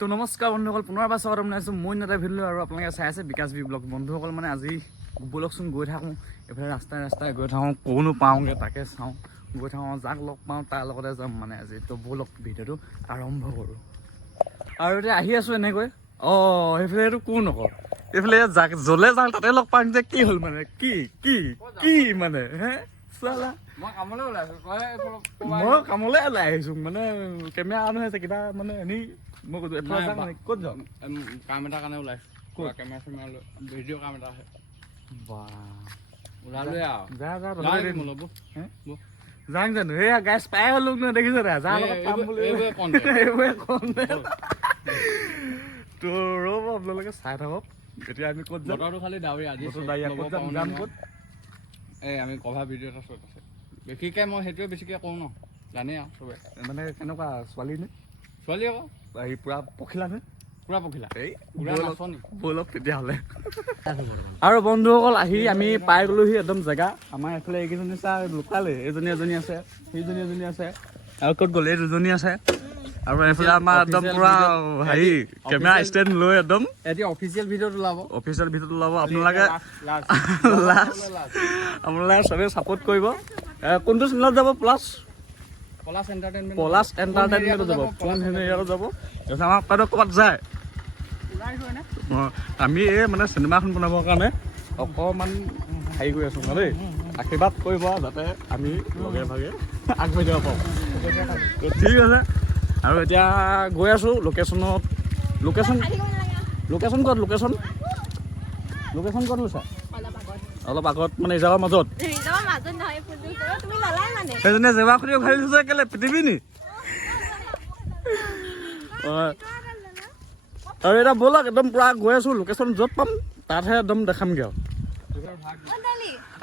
তো নমস্কাৰ বন্ধুসকল, পুনৰবাৰ স্বাগতম জনাইছোঁ মই এটা ভিডিঅ' আৰু আপোনালোকে চাই আছে বিকাশ বি ব্লগ। বন্ধুসকল মানে আজি ব'লকচোন গৈ থাকোঁ, এইফালে ৰাস্তাই গৈ থাকোঁ, কোনো পাওঁগৈ তাকে চাওঁ, গৈ থাকোঁ, যাক লগ পাওঁ তাৰ লগতে যাম মানে আজি। তো ব'লক ভিডিঅ'টো আৰম্ভ কৰোঁ। আৰু এতিয়া আহি আছোঁ এনেকৈ। সেইফালে এইটো কোন আকৌ, এইফালে যাক য'লে যাওঁ তাতে লগ পাওঁ যে কি হ'ল মানে কি মানে হে চালা। মই কামলৈ ওলাইছোঁ, মই কামলৈ ওলাই আহিছোঁ মানে কেমেৰা অন হৈ আছে কিবা মানে এনেই। মই ক'ত যাওঁ? কাম এটাৰ কাৰণে ওলাইছোঁ, কেমেৰা চেমেৰা লৈ ভিডিঅ' কাম এটা আছে। ওলালোৱে আৰু যাং জানো এয়া গাছ পাই হ'লো ন, দেখিছ নাই যাৰ লগত পাম বুলি তো ৰ'ব আপোনালোকে চাই থাকক। এতিয়া আমি ক'ত যাম? বতৰটো খালি ডাৱৰীয়া আজি যাম ক'ত? এই আমি কভাৰ ভিডিঅ' এটা চোৱাত আছে বিশেষকৈ মই সেইটোৱে বেছিকৈ কওঁ ন, জানেই আৰু চবে মানে কেনেকুৱা ছোৱালী নে? ছোৱালী আকৌ এই পূৰা পখিলা নে? পুৰা পখিলা এই ব'লক তেতিয়াহ'লে। আৰু বন্ধুসকল আহি আমি পাই গ'লোহি একদম জেগা। আমাৰ এইফালে এইকেইজনী চাহ লুকালে, এজনী আছে, সেইজনী এজনী আছে, আৰু ক'ত গ'ল এই দুজনী আছে। আৰু এইফালে আমাৰ একদম পুৰা হেৰি কেমেৰা ষ্টেণ্ড লৈ একদম এতিয়া অফিচিয়েল ভিডিঅ'ত ওলাব, আপোনালোকে আপোনালোকে চবেই ছাপোৰ্ট কৰিব। কোনটো চেনেলত যাব? পলাছ এণ্টাৰটেইনমেণ্টত যাব, ফোন হেৰিয়াত যাব। তাৰপিছত আমাৰ পাইদক ক'ৰবাত যায়। আমি এই মানে চিনেমাখন বনাবৰ কাৰণে অকণমান হেৰি কৰি আছোঁ দেই, আশীৰ্বাদ কৰিব যাতে আমি লগে ভাগে আগবাঢ়ি যাব পাৰোঁ। ঠিক আছে। আৰু এতিয়া গৈ আছোঁ লোকেশ্যন ক'ত লৈছা? অলপ আগত মানে ৰিজাৰ্ভৰ মাজত। সেইজনীয়ে জেবা খুলি উঘালি থৈছে কেলে পিটিবি নি? আৰু এতিয়া ব'লক একদম পূৰা গৈ আছোঁ লোকেশ্যন য'ত পাম তাতহে একদম দেখামগৈ আৰু।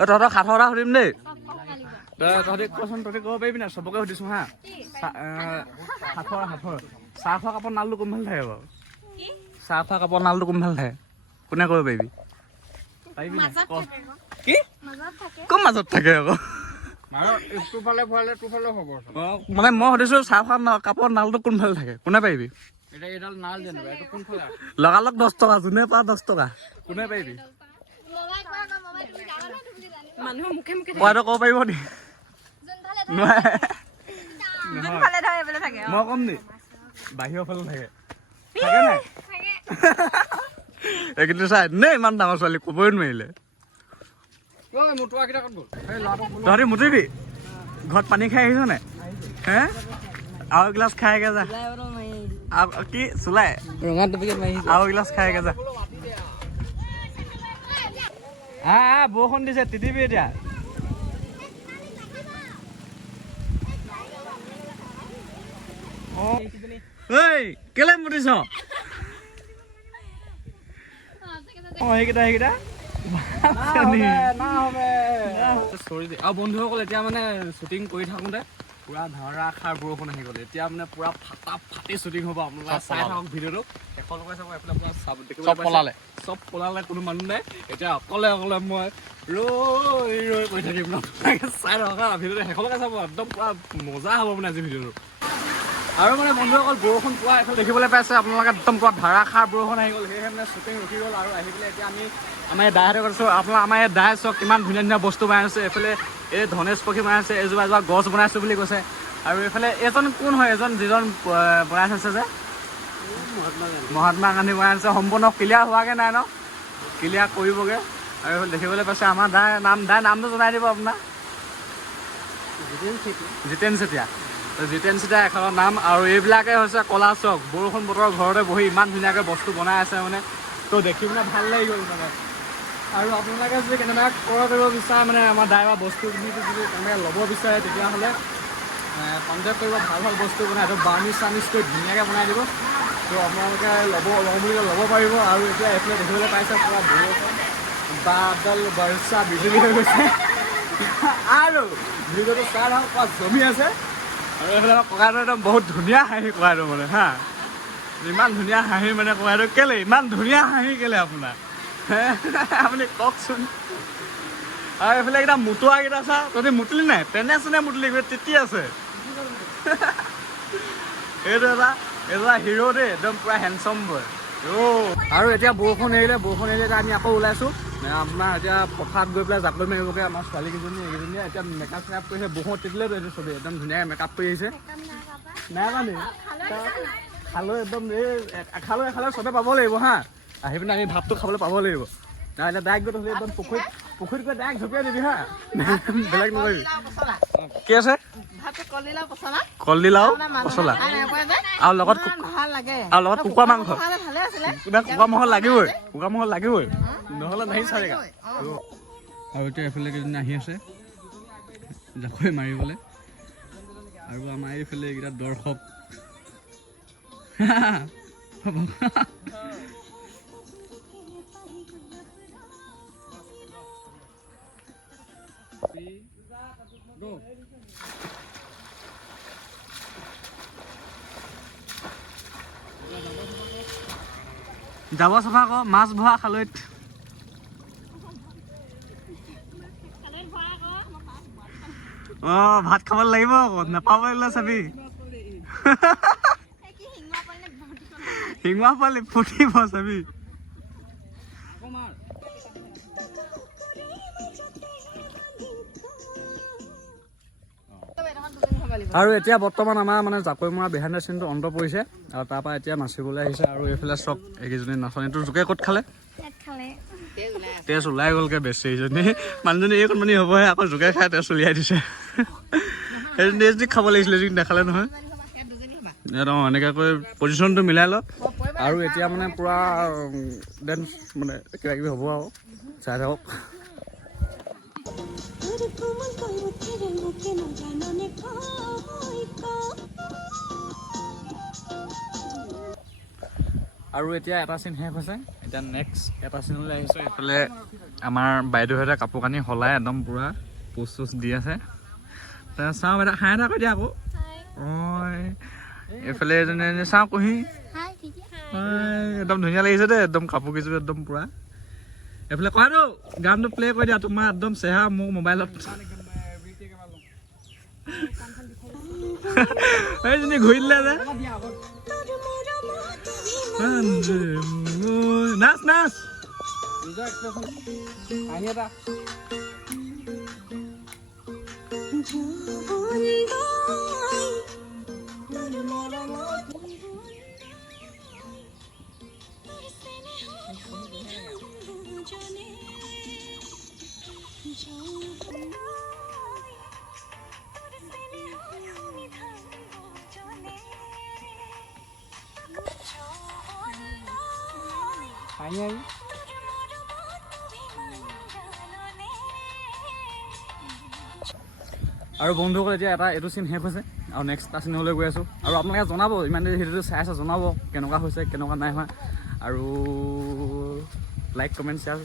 তহঁতক সাঁথৰ এটা সুধিম দেই, তহঁতি কচোন, তহঁতি ক'ব পাৰিবি নাই? চবকে সুধিছোঁ হা। সাঁথৰ চাহ খোৱা কাপৰ নালটো কোনফালে থাকে বাৰু? চাহ খোৱা কাপৰ নালটো কোনফালে থাকে? কোনে ক'ব পাৰিবি? কি ক'ৰ মাজত থাকে আকৌ? মানে মই সুধিছোঁ চাহ খোৱা কাপৰ নালটো কোনফালে থাকে, কোনে পাৰিবি? লগালগ 10 টকা, যোনে পা 10 টকা, কোনে পাৰিবি? কোৱাটো ক'ব পাৰিব নি? মই ক'ম নি? বাহিৰৰ ফালে থাকে নাই? এইকেইটা চাই নে ইমান ডাঙৰ ছোৱালী ক'বই নোৱাৰিলে। তহঁতি মুতিবি? ঘৰত পানী খাই আহিছ নাই? হে আৰু এগিলাচ খাইগে যা। কি চুলাই আৰু এগিলাচ খাইগে যা। বৰষুণ দিছে, তিতিবি এতিয়া। কেলে মুতিছ? সেইকেইটা আৰু বন্ধুসকল এতিয়া মানে শ্বুটিং কৰি থাকোঁতে পুৰা ধাৰাসাৰ বৰষুণ আহি গ'ল। এতিয়া মানে পুৰা ফাটি শ্বুটিং হ'ব। আপোনালোকে চাই থাকক ভিডিঅ'টো একেলগে চাব। এইফালে পুৰা চব পলালে, কোনো মানুহ নাই। এতিয়া অকলে মই ৰৈ কৰি থাকিম। চাই থাকক ভিডিঅ'টো শেষলৈকে চাব, একদম পুৰা মজা হ'ব মানে আজি ভিডিঅ'টো। আৰু মানে বন্ধুসকল বৰষুণ পুৰা এইফালে দেখিবলৈ পাইছে আপোনালোকে, একদম পুৰা ধাৰাসাৰ বৰষুণ আহি গ'ল। সেয়েহে মানে শ্বুটিং ৰখি গ'ল। আৰু আহি পেলাই এতিয়া আমি আমাৰ এই দাইহঁতে কৈছোঁ, আমাৰ এই দাই চাওক কিমান ধুনীয়া বস্তু বনাই আছে। এইফালে এই ধনেশ পক্ষী বনাই আছে, এজোপা গছ বনাইছোঁ বুলি কৈছে। আৰু এইফালে এইজন কোন হয়? যিজন বনাই থৈছে যে মহাত্মা গান্ধী বনাই আছে। সম্পূৰ্ণ ক্লিয়াৰ হোৱাগৈ নাই ন, ক্লিয়াৰ কৰিবগৈ। আৰু এইফালে দেখিবলৈ পাইছে আমাৰ দাই নামটো জনাই দিব আপোনাৰ। জিতেন চেতিয়া এখনৰ নাম। আৰু এইবিলাকে হৈছে কলা চক। বৰষুণ বতৰৰ ঘৰতে বহি ইমান ধুনীয়াকৈ বস্তু বনাই আছে মানে, তো দেখি মানে ভাল লাগি গ'ল মানে। আৰু আপোনালোকে যদি কেনেবাকৈ ক্ৰয় কৰিব বিচাৰে মানে আমাৰ দাই বা বস্তুখিনি যদি কেনেকৈ ল'ব বিচাৰে তেতিয়াহ'লে কণ্টেক্ট কৰিব। ভাল বস্তু বনাই, এইটো বাৰ্নিছ কৰি ধুনীয়াকৈ বনাই দিব। তো আপোনালোকে ল'ম বুলি ল'ব পাৰিব। আৰু এতিয়া এইফালে দেখিবলৈ পাইছে পুৰা বৰষুণ বাদল বৰ্ষা বিজুলী হৈ গৈছে। আৰু ভিডিঅ'টো চাই থাকক, পুৰা জমি আছে। আৰু এইফালে ককাইদেউ একদম বহুত ধুনীয়া হাঁহি ককাইদেউ মানে হা, ইমান ধুনীয়া হাঁহি মানে ককাইদেউ কেলে ইমান ধুনীয়া হাঁহি কেলে আপোনাৰ আপুনি কওকচোন। আৰু এইফালে একদম মুতুৱাকেইটা চা, তহঁতি মুতলি নাই? পেনে চেনে মুতলি তিতি আছে। এইটো এটা এইটো হিৰো দেই একদম পুৰা হেণ্ডচম বয় আৰু এতিয়া বৰষুণ এৰিলে এতিয়া আমি আকৌ ওলাইছোঁ আপোনাৰ এতিয়া পথাৰত গৈ পেলাই জাকৈ মাৰিবগৈ আমাৰ ছোৱালীকেইজনী এইকেইজনীয়ে এতিয়া মেকআপ চেকআপ কৰিছে বৰষুণ তিতিলেতো এইটো চবেই একদম ধুনীয়াকৈ মেকআপ কৰি আহিছে নাই মানে খালৈ একদম এই এখালৈ চবে পাব লাগিব হা আহি পিনে আমি ভাতটো খাবলৈ পাব লাগিব নাই এতিয়া ডাইৰেক্ট গৈ একদম পুখুৰীত গৈ ডাইৰেক্ট ঝুপিয়াই দিবি হা বেলেগ নকৰিবি কি আছে কলডিলাও পচলা আৰু লগত কুকুৰা মাংস লাগিবই নহ'লে নাহি চাৰিগা আৰু এতিয়া এইফালে কেইজনী আহি আছে জাকৈ মাৰিবলৈ আৰু আমাৰ এইফালে এইকেইটা দৰ্শক যাব চাফা আকৌ মাছ ভৰা খালৈত ভাত খাব লাগিব আকৌ নাপাব চাবি শিঙা পালি ফুটিব চাবি আৰু এতিয়া বৰ্তমান আমাৰ মানে জাকৈ মৰা বিহাইণ্ড দ্য চিনটো অন্ত পৰিছে আৰু তাৰপৰা এতিয়া নাচিবলৈ আহিছে আৰু এইফালে চব এইকেইজনী নাচনীটো জোকে ক'ত খালে তেজ ওলাই গ'লগৈ বেছি এইজনী মানুহজনী এইকণ মানি হ'বহে আকৌ জোকে খাই তেজ উলিয়াই দিছে সেইজনী এজনী খাব লাগিছিলে এজনী নাখালে নহয় এনেকুৱাকৈ পজিশ্যনটো মিলাই লওক আৰু এতিয়া মানে পূৰা ডেন্স মানে কিবা কিবি হ'ব আৰু চাই থাকক আৰু এতিয়া এটা চিন শেষ হৈছে এতিয়া নেক্সট এটা চিনলৈ আহিছোঁ এইফালে আমাৰ বাইদেউহঁতে কাপোৰ কানি সলাই একদম পূৰা পোষ্ট চোষ্ট দি আছে চাওঁ বাইদেউ হাই এটা কৈ দিয়া আকৌ এইফালে এজনী চাওঁ কহি একদম ধুনীয়া লাগিছে দেই একদম কাপোৰ কেইযোৰ একদম পূৰা এইফালে কোৱাটো গানটো প্লে' কৰি দিয়া তোমাৰ একদম চেহেৰা মোৰ মোবাইলত এইজনী ঘূৰি দিলে যে নাচ নাচ আৰু বন্ধুসকল এতিয়া এইটো চিন শেষ হৈছে আৰু নেক্সট এটা চিনলৈ গৈ আছোঁ আৰু আপোনালোকে জনাব ইমান দেৰি ভিডিঅ'টো চাই আছে জনাব কেনেকুৱা হৈছে কেনেকুৱা নাই হোৱা আৰু লাইক কমেণ্ট শ্বেয়াৰ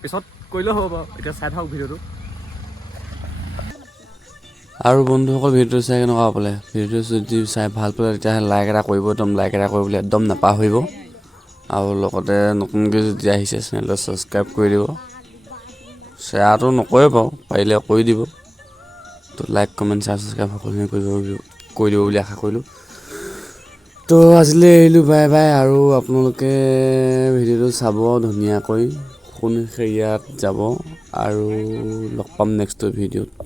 পিছত কৰিলেও হ'ব বাৰু এতিয়া চাই থাকক ভিডিঅ'টো আৰু বন্ধুসকল ভিডিঅ'টো চাই কেনেকুৱা পালে ভিডিঅ'টো যদি চাই ভাল পালে তেতিয়াহ'লে লাইক এটা কৰিব লাইক এটা কৰিবলৈ একদম নাপাহৰিব আৰু লগতে নতুনকৈ যদি আহিছে চেনেলটো ছাবস্ক্ৰাইব কৰি দিব শ্বেয়াৰটো নকৰে বাৰু পাৰিলে কৰি দিব তো লাইক কমেণ্ট শ্বেয়াৰ ছাবস্ক্ৰাইব সকলোখিনি কৰি দিব বুলি আশা কৰিলোঁ তো আজিলৈ এৰিলোঁ বাই বাই আৰু আপোনালোকে ভিডিঅ'টো চাব ধুনীয়াকৈ সোণসেৰিয়াত যাব আৰু লগ পাম নেক্সট ভিডিঅ'ত